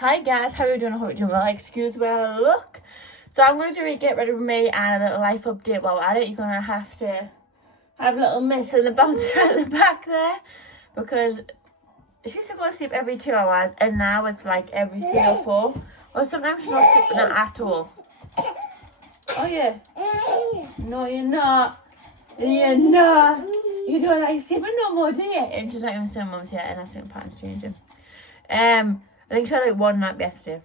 Hi guys, how are you doing? I hope you're doing well. Excuse where I look. So I'm going to do a get ready with me and a little life update while at it. You're going to have a little miss in the bouncer at the back there because she used to go to sleep every 2 hours and now it's like every 3 or 4. Or sometimes she's not sleeping at all. Oh yeah. No, you're not. You're not. You don't like sleeping no more, do you? And she's not even saying mum's yet and I think pattern's changing. I think she had like one nap yesterday.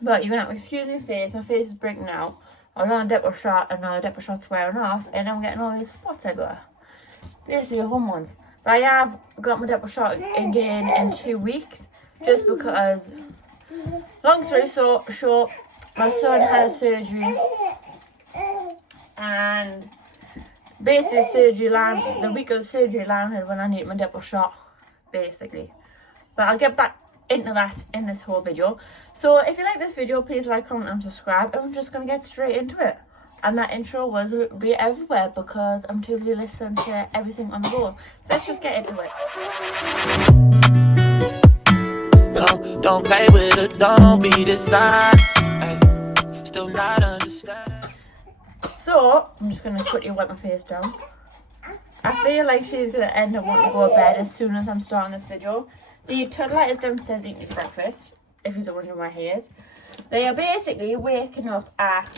But you're gonna have to excuse my face is breaking out. I was on a depot shot and now the depot shot's wearing off and I'm getting all these spots everywhere. Basically home ones. But I have got my depot shot again in 2 weeks just because, long story short, my son had a surgery and basically the week of the surgery landed when I needed my depot shot, basically. But I'll get back into that in this whole video. So if you like this video, please like, comment and subscribe, and I'm just going to get straight into it. And that intro was be everywhere because I'm too busy listening to everything on the go. So let's just get into it. Don't play with it, don't be dishonest. Still not understand. So I'm just going to quickly wipe my face down. I feel like she's going to end up wanting to go to bed as soon as I'm starting this video. The toddler is downstairs eating his breakfast, if you're wondering where he is. They are basically waking up at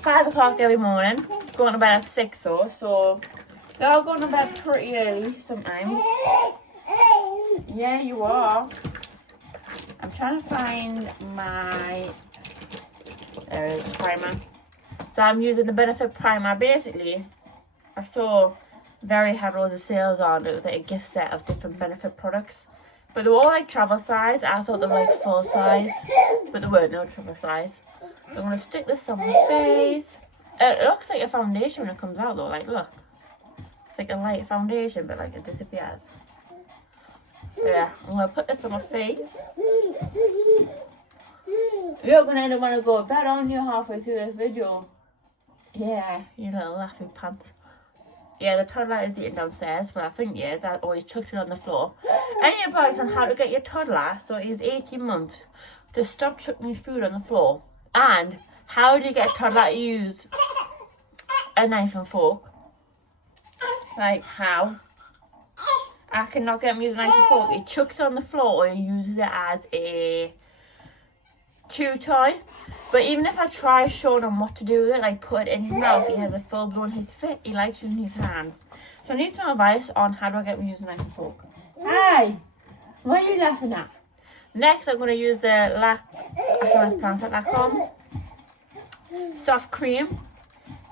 5 o'clock every morning, going to bed at 6 though, so they're all going to bed pretty early sometimes. Yeah, you are. I'm trying to find my primer. So I'm using the Benefit primer. Basically, I saw Very had loads of sales on. It was like a gift set of different Benefit products, but they were all like travel size. I thought they were like full size, but they weren't, no travel size. I'm gonna stick this on my face. It looks like a foundation when it comes out though. Like, look, it's like a light foundation, but like it disappears. Yeah, I'm gonna put this on my face. You're gonna end up wanting to go to bed on you halfway through this video. Yeah, you little laughing pants. Yeah, the toddler is eating downstairs, but I think he is. I always chucked it on the floor. Any advice on how to get your toddler, so he's 18 months, to stop chucking his food on the floor? And how do you get a toddler to use a knife and fork? Like, how? I cannot get him to use a knife and fork. He chucks it on the floor or he uses it as a chew toy. But even if I try showing him what to do with it, like put it in his mouth, he has a full-blown his fit. He likes using his hands. So I need some advice on how do I get him to use a knife and fork. Hi! What are you laughing at? Next, I'm going to use the I can't pronounce it, Lacombe soft cream.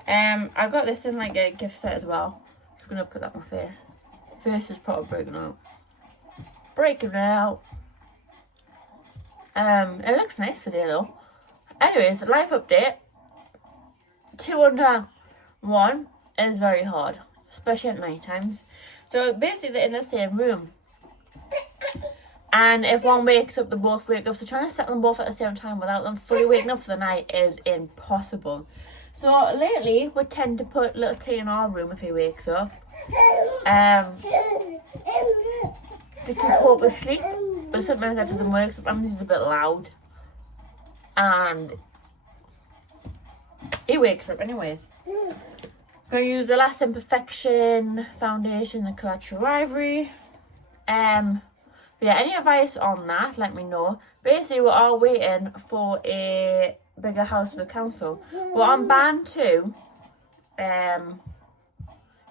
I got this in like a gift set as well. I'm just going to put that on my face. Face is probably breaking out. Breaking it out. It looks nice today though. Anyways, life update. 2 under 1 is very hard, especially at night times. So basically they're in the same room. And if one wakes up, they both wake up. So trying to set them both at the same time without them fully waking up for the night is impossible. So lately we tend to put little T in our room if he wakes up. To keep hope of sleep. But sometimes that doesn't work. Sometimes he's a bit loud. And he wakes up anyways. I'm going to use the Last Imperfection foundation, the colour True Ivory. Yeah, any advice on that, let me know. Basically, we're all waiting for a bigger house with the council. We're on band 2.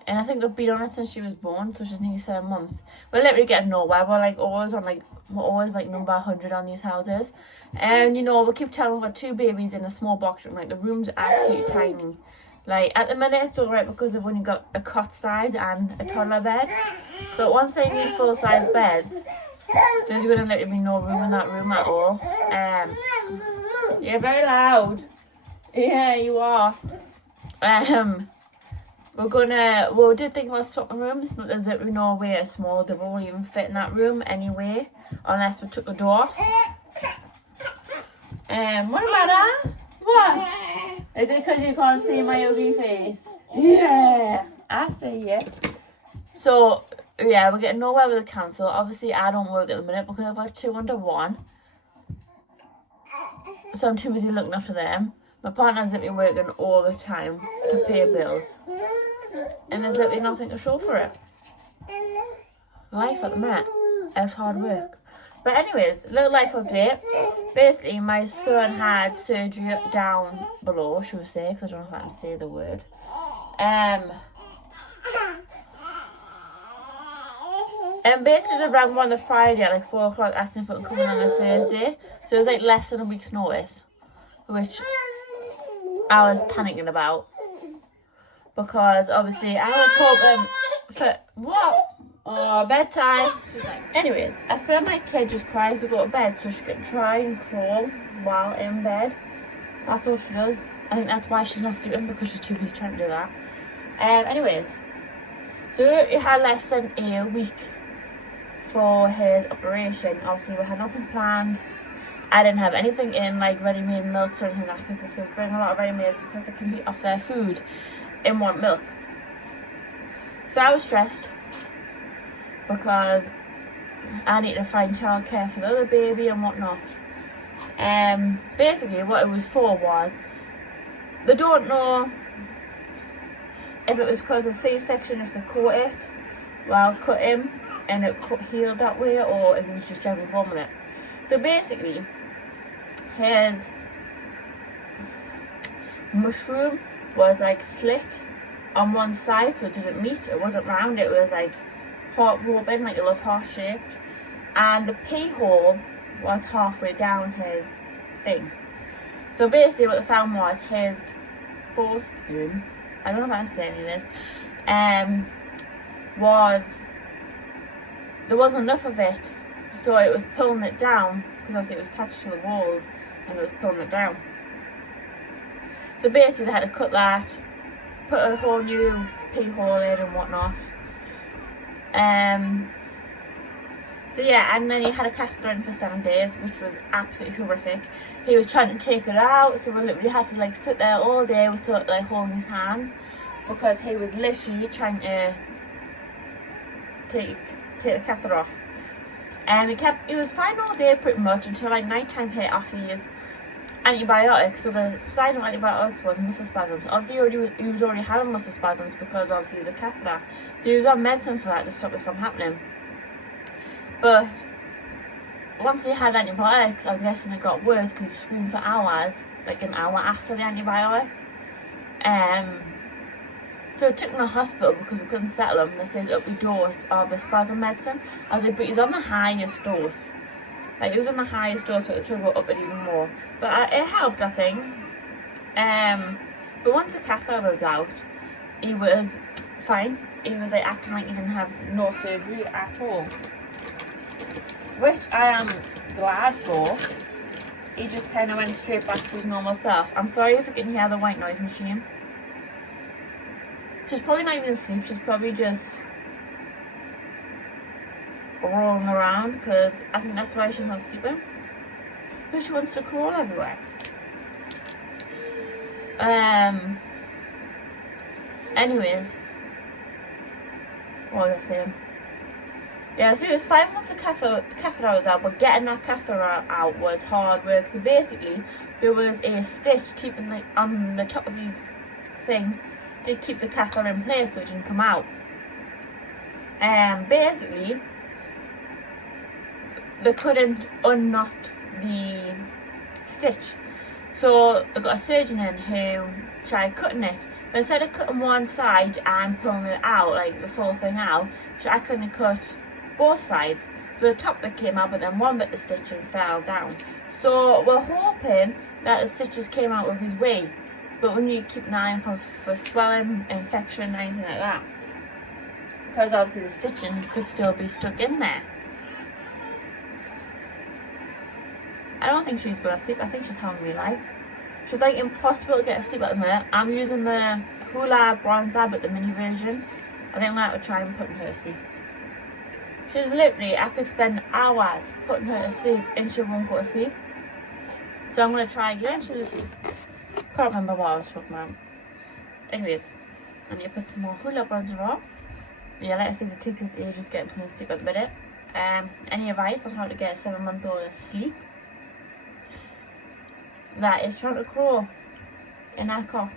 And I think they've been on it since she was born, so she's nearly 7 months. We're literally getting nowhere. We're always number 100 on these houses. And you know, we keep telling we've got 2 babies in a small box room. Like, the room's absolutely tiny. Like, at the minute it's alright because they've only got a cot size and a toddler bed. But once they need full size beds, there's gonna literally be no room in that room at all. You're very loud. Yeah, you are. We did think about swapping rooms, but there's literally no way it's small. They won't even fit in that room anyway, unless we took the door off. What about that? What? Is it because you can't see my ugly face? Yeah, I see it. So yeah, we're getting nowhere with the council. Obviously, I don't work at the minute because I've got 2 under 1. So I'm too busy looking after them. My partner's literally working all the time to pay bills. And there's literally nothing to show for it. Life at the minute is hard work. But anyways, little life update. Basically, my son had surgery down below, should we say, because I don't know if I can say the word. And basically they rang one on the Friday at like 4 o'clock asking if it could come in on a Thursday. So it was like less than a week's notice, which I was panicking about. Because obviously I was hoping for, what? Oh, bedtime. Anyways, I swear my kid just cries to go to bed so she can try and crawl while in bed. That's all she does. I think that's why she's not sleeping, because she's too busy trying to do that. Anyways, so he had less than a week for his operation. Obviously we had nothing planned. I didn't have anything in like ready-made milks or anything like that, because they bring a lot of ready-mades because they can be off their food and want milk. So I was stressed because I need to find childcare for the other baby and whatnot. Basically what it was for was, they don't know if it was because of C-section, if they caught it while cut him and it healed that way, or if he was just generally born with it. So basically, his mushroom was like slit on one side, so it didn't meet. It wasn't round, it was like heart open, like a love heart shaped. And the pee hole was halfway down his thing. So basically what they found was his foreskin, I don't know if I can say any of this, there wasn't enough of it, so it was pulling it down, because obviously it was attached to the walls and it was pulling it down. So basically they had to cut that, put a whole new pee hole in and whatnot. So yeah, and then he had a catheter in for 7 days, which was absolutely horrific. He was trying to take it out, so we literally had to like sit there all day with like holding his hands, because he was literally trying to take the catheter off. And he was fine all day pretty much until like night time hit after his antibiotics. So the sign of antibiotics was muscle spasms. Obviously he was already having muscle spasms because obviously the catheter. So he was on medicine for that to stop it from happening. But once he had antibiotics, I'm guessing it got worse because he screamed for hours, like an hour after the antibiotic. So it took him to the hospital because we couldn't settle him. They said up the dose of the spasm medicine. But he was on the highest dose. Like, he was on the highest dose, but they tried to go up it even more. But it helped, I think. But once the catheter was out, he was fine. He was like acting like he didn't have no surgery at all. Which I am glad for. He just kind of went straight back to his normal self. I'm sorry if you can hear the white noise machine. She's probably not even asleep, she's probably just rolling around, because I think that's why she's not sleeping. Because she wants to crawl everywhere. Anyways, what was I saying? Yeah, so it was fine once the catheter was out, but getting that catheter out was hard work. So basically, there was a stitch keeping on the top of his thing to keep the catheter in place so it didn't come out. And basically, they couldn't unknot the stitch. So they got a surgeon in who tried cutting it. But instead of cutting one side and pulling it out, like the full thing out, she accidentally cut both sides. So the top bit came out, but then one bit of the stitching fell down. So we're hoping that the stitches came out with his weight. But we need to keep an eye on for swelling, infection, anything like that. Because obviously the stitching could still be stuck in there. I don't think she's going to sleep. I think she's having me life. She's like impossible to get to sleep at the minute. I'm using the Hula Bronzer, but the mini version. I think I'm going to have to try and put her to sleep. She's literally, I could spend hours putting her to sleep and she won't go to sleep. So I'm going to try again. She's asleep. Can't remember what I was talking about. Anyways, I need to put some more Hula Bronzer on. yeah, like I said, it takes us ages getting to sleep at the minute. Any advice on how to get a 7-month-old to sleep? That is trying to crawl in our cot.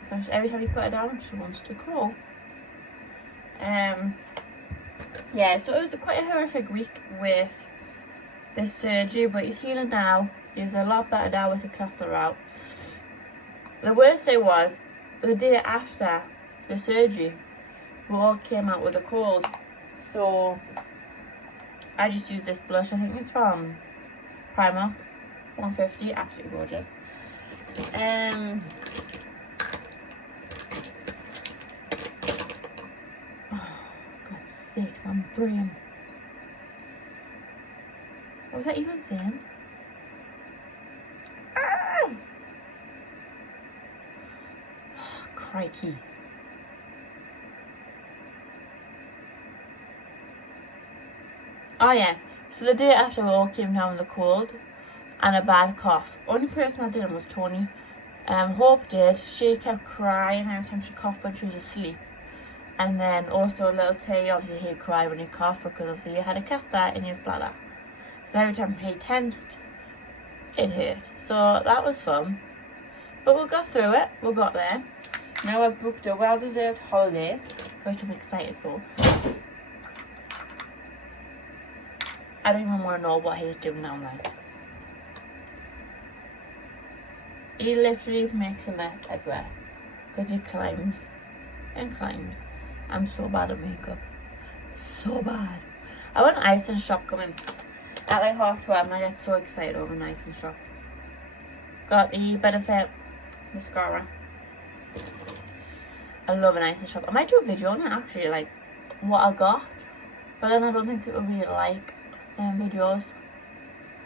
Because every time you put her down, she wants to crawl. Yeah, so it was quite a horrific week with this surgery, but he's healing now. He's a lot better now with the catheter out. The worst thing was, the day after the surgery, we all came out with a cold. So I just used this blush. I think it's from Primark, 150, absolutely gorgeous. God's sake, my brain. What was I even saying? Ah! Crikey. Oh yeah, so the day after we all came down with a cold and a bad cough. Only person that didn't was Tony. Hope did. She kept crying every time she coughed when she was asleep. And then also little Tay, obviously he'd cry when he coughed because obviously he had a catheter in his bladder. So every time he tensed, it hurt. So that was fun. But we got through it. We got there. Now I've booked a well-deserved holiday, which I'm excited for. I don't even want to know what he's doing now, like. He literally makes a mess everywhere. Because he climbs and climbs. I'm so bad at makeup. So bad. I want an ice and shop coming. At like 12:30, I get so excited over an ice and shop. Got the Benefit mascara. I love an ice and shop. I might do a video on it actually, like what I got. But then I don't think people really like them videos.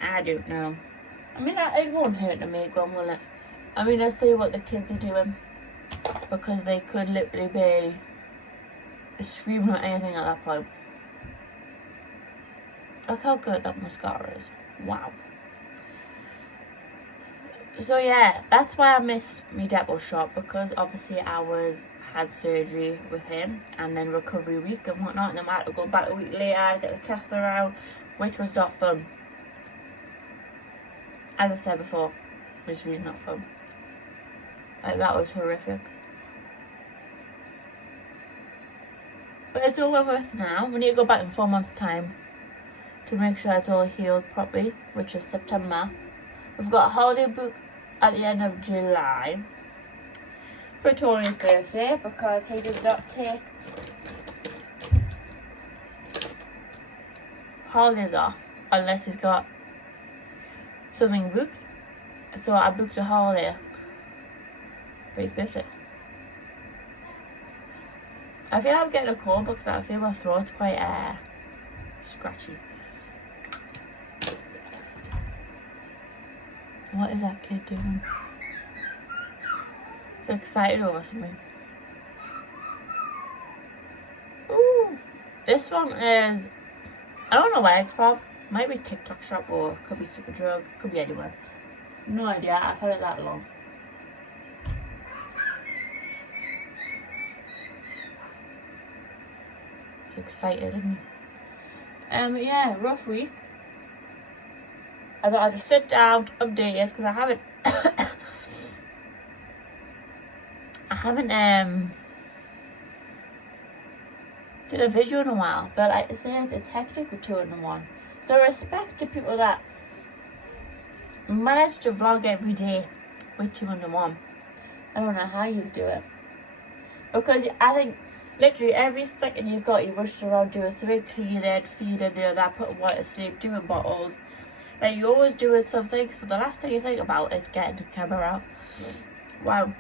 I don't know. I mean, it won't hurt to make one, will it? I mean, let's see what the kids are doing. Because they could literally be screaming at anything at that point. Look how good that mascara is. Wow. So yeah, that's why I missed my depot shop. Because obviously I had surgery with him. And then recovery week and whatnot. And then I had to go back a week later, get the catheter out. Which was not fun. As I said before, it was really not fun. Like, that was horrific. But it's all over us now. We need to go back in 4 months' time to make sure it's all healed properly, which is September. We've got a holiday book at the end of July for Tony's birthday because he does not take holidays off unless he's got something booked. So I booked a holiday for his birthday. I feel I'm getting a cold because I feel my throat's quite scratchy. What is that kid doing? He's excited over something. Ooh, this one is, I don't know where it's from. Might be TikTok shop or could be Superdrug, could be anywhere. No idea, I've had it that long. He's excited, isn't he? Yeah, rough week. I thought I'd just sit down, update you because I haven't did a video in a while, but like it says it's hectic with 2 in 1. So respect to people that manage to vlog every day with 2 in 1. I don't know how you do it. Because I think literally every second you've got, you rush around doing something, cleaning, feeding, that, putting water to sleep, doing bottles. Like you always doing something, so the last thing you think about is getting the camera out. Wow.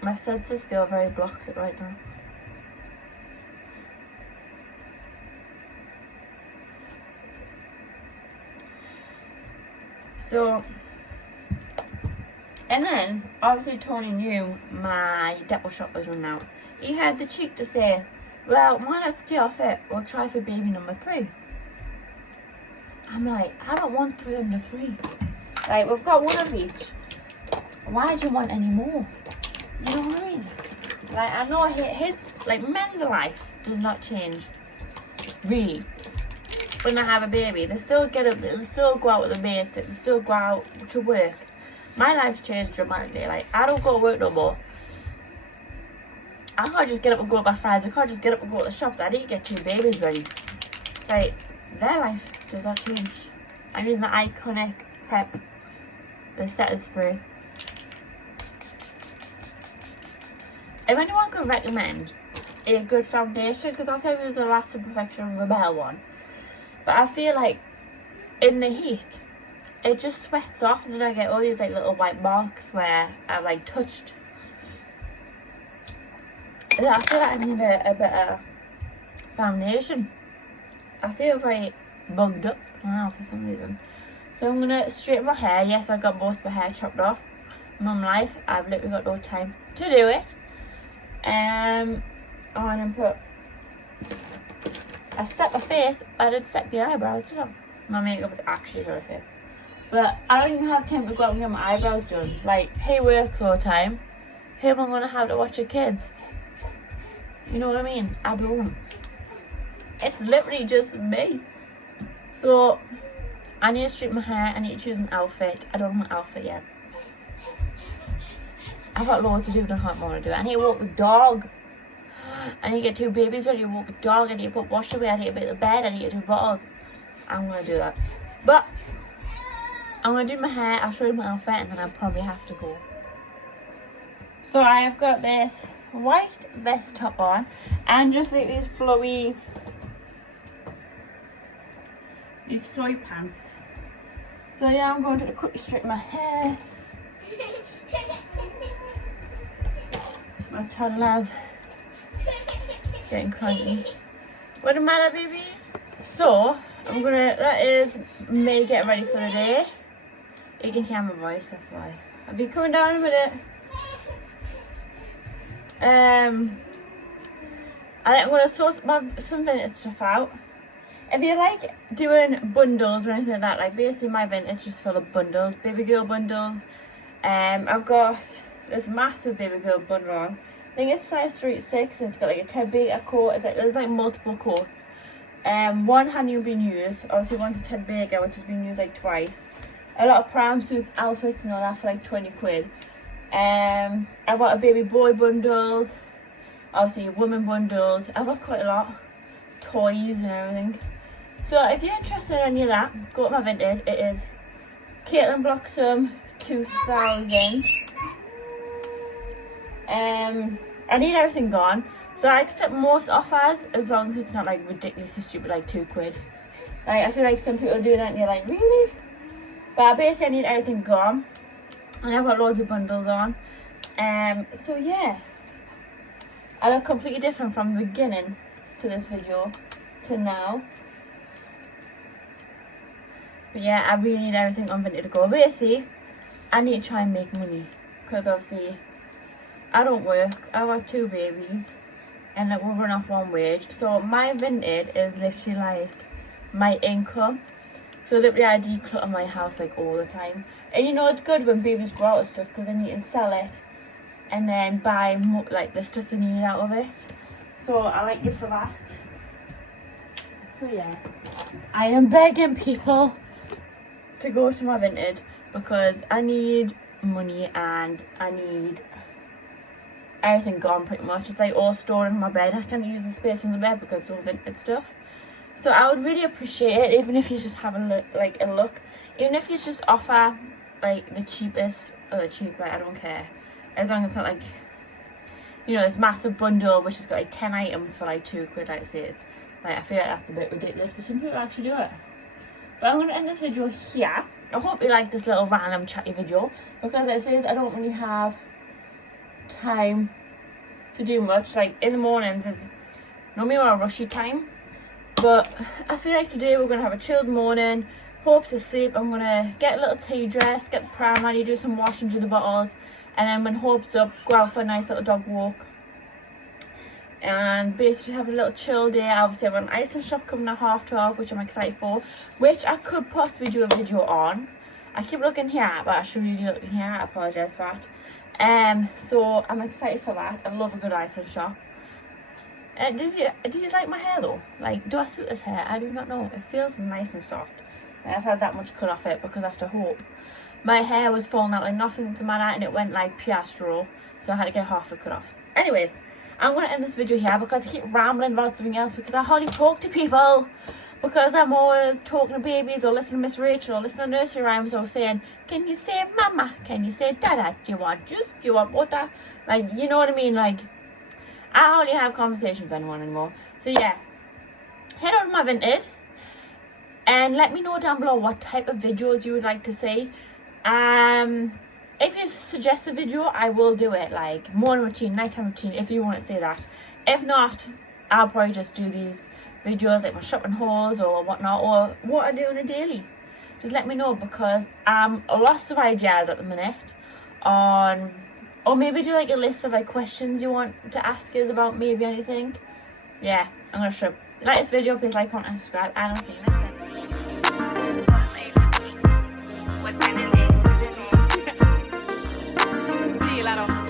My senses feel very blocked right now. So, and then, obviously Tony knew my depot shop was running out. He had the cheek to say, well, why not stay off it? We'll try for baby number 3. I'm like, I don't want 3 under 3. Like, we've got 1 of each. Why do you want any more? You know what I mean? Like, I know his like men's life does not change, really. When they have a baby, they still get up, they still go out with their mates, they still go out to work. My life's changed dramatically. Like, I don't go to work no more. I can't just get up and go to my friends. I can't just get up and go to the shops. I need to get 2 babies ready. Like, their life does not change. I'm using the Iconic Prep, the setting spray. If anyone could recommend a good foundation, because I'll tell you, it was the Lasting Perfection Rebel one. But I feel like in the heat, it just sweats off, and then I get all these like little white marks where I've like touched. And I feel like I need a better foundation. I feel very bugged up now for some reason. So I'm gonna straighten my hair. Yes, I've got most of my hair chopped off. Mum life, I've literally got no time to do it. And then I set my face. I did set the eyebrows, didn't I? My makeup is actually horrific. But I don't even have time to go out and get my eyebrows done. Like, he works all the time. Who am I going to have to watch your kids? You know what I mean? I don't. It's literally just me. So, I need to straighten my hair. I need to choose an outfit. I don't have my outfit yet. I've got loads to do, but I can't want to do it. I need to walk the dog. I need to get 2 babies ready to walk the dog. I need to put wash away. I need to make the bed. I need to do bottles. I'm going to do that. But I'm going to do my hair. I'll show you my outfit, and then I'll probably have to go. So I have got this white vest top on, and just like these flowy pants. So yeah, I'm going to quickly straighten my hair. My toddler's getting cranky. What the matter, baby? So that is me getting ready for the day. You can hear my voice, that's why. I'll be coming down in a minute. I think I'm going to sort some vintage stuff out. If you like doing bundles or anything like that, like basically my vintage is just full of bundles, baby girl bundles. I've got this massive baby girl bundle on. I think it's size 3-6, and it's got like a 10 beta coat. It's like, there's like multiple coats. One hadn't even been used. Obviously one's a 10 beta, which has been used like twice. A lot of pram suits, outfits and all that for like 20 quid. I've got a baby boy bundles, obviously women bundles. I've got quite a lot. Toys and everything. So if you're interested in any of that, go to my Vinted. It is Caitlin Bloxham 2000. I need everything gone. So I accept most offers as long as it's not like ridiculously stupid, like 2 quid. Like, I feel like some people do that and you're like, really? But basically I need everything gone. And I've got loads of bundles on. So yeah. I look completely different from the beginning to this video to now. But yeah, I really need everything on Vinted to go. Basically, I need to try and make money. Because obviously, I don't work. I've got 2 babies. And we'll run off 1 wage. So my Vinted is literally like my income. So literally I declutter my house like all the time. And you know it's good when babies grow out of stuff, because then you can sell it and then buy more, like the stuff they need out of it. So I like it for that. So yeah, I am begging people to go to my Vinted because I need money and I need everything gone pretty much. It's like all stored in my bed. I can't use the space in the bed because it's all Vinted stuff. So I would really appreciate it, even if you just have a look, even if you just offer like the cheapest or the cheap, like I don't care, as long as it's not like, you know, this massive bundle which has got like 10 items for like 2 quid, like it says. Like I feel like that's a bit ridiculous, but some people actually do it. But I'm going to end this video here. I hope you like this little random chatty video, because it says I don't really have time to do much. Like in the mornings is normally a rushy time, but I feel like today we're going to have a chilled morning. Hope's asleep. I'm going to get a little tea dressed, get the pram ready, do some washing, do the bottles, and then when Hope's up, go out for a nice little dog walk and basically have a little chill day. Obviously I've got an ice and shop coming at 12:30, which I'm excited for, which I could possibly do a video on. I keep looking here, but I shouldn't really be looking here. I apologise for that. So I'm excited for that. I love a good ice and shop. Do you like my hair though? Like, do I suit this hair? I do not know. It feels nice and soft. And I've had that much cut off it because after Hope, my hair was falling out like nothing to matter and it went like Piastro. So I had to get half it cut off. Anyways, I'm going to end this video here because I keep rambling about something else because I hardly talk to people. Because I'm always talking to babies or listening to Miss Rachel or listening to nursery rhymes or saying, can you say mama? Can you say dada? Do you want juice? Do you want water? Like, you know what I mean? Like, I hardly have conversations with anyone anymore. So yeah, head over to my Vinted and let me know down below what type of videos you would like to see. If you suggest a video, I will do it, like morning routine, nighttime routine, if you want to say that. If not, I'll probably just do these videos like my shopping hauls or whatnot, or what I do on a daily. Just let me know because I'm lots of ideas at the minute on, or maybe do like a list of like questions you want to ask us about maybe anything. Yeah, I'm gonna show. Like this video, please like, comment and subscribe, and I'll see you next time. Sí, claro.